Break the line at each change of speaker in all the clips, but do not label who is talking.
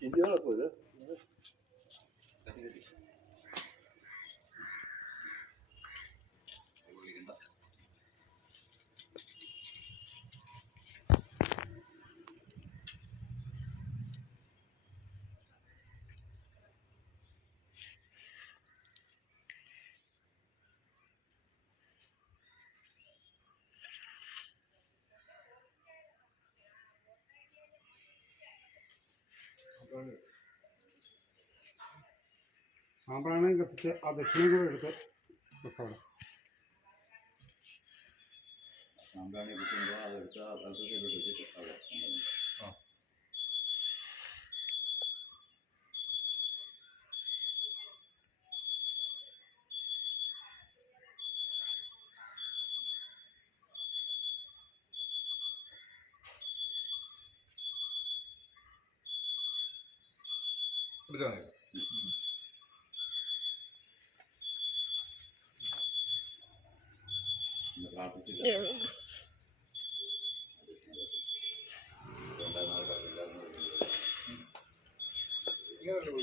¿Quién tiene la സാമ്പ്രാണയം കത്തിച്ച് ആ ദക്ഷിണ കൂടെ എടുത്ത് വെക്കണം സാമ്പ്രാണി കത്തിക്കുമ്പോൾ അത് എടുത്ത് അത് വെച്ചിട്ട് വെക്കാം 그러잖아요. 네. 이거를 보려고.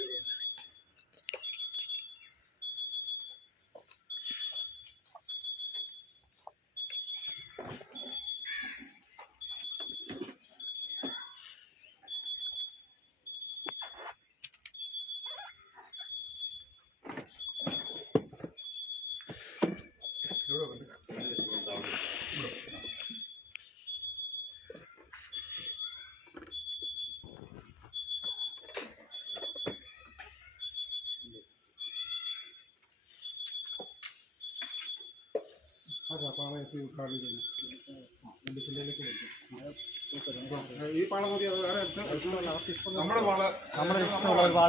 നമ്മുടെ വള നമ്മുടെ ഇഷ്ടമുള്ള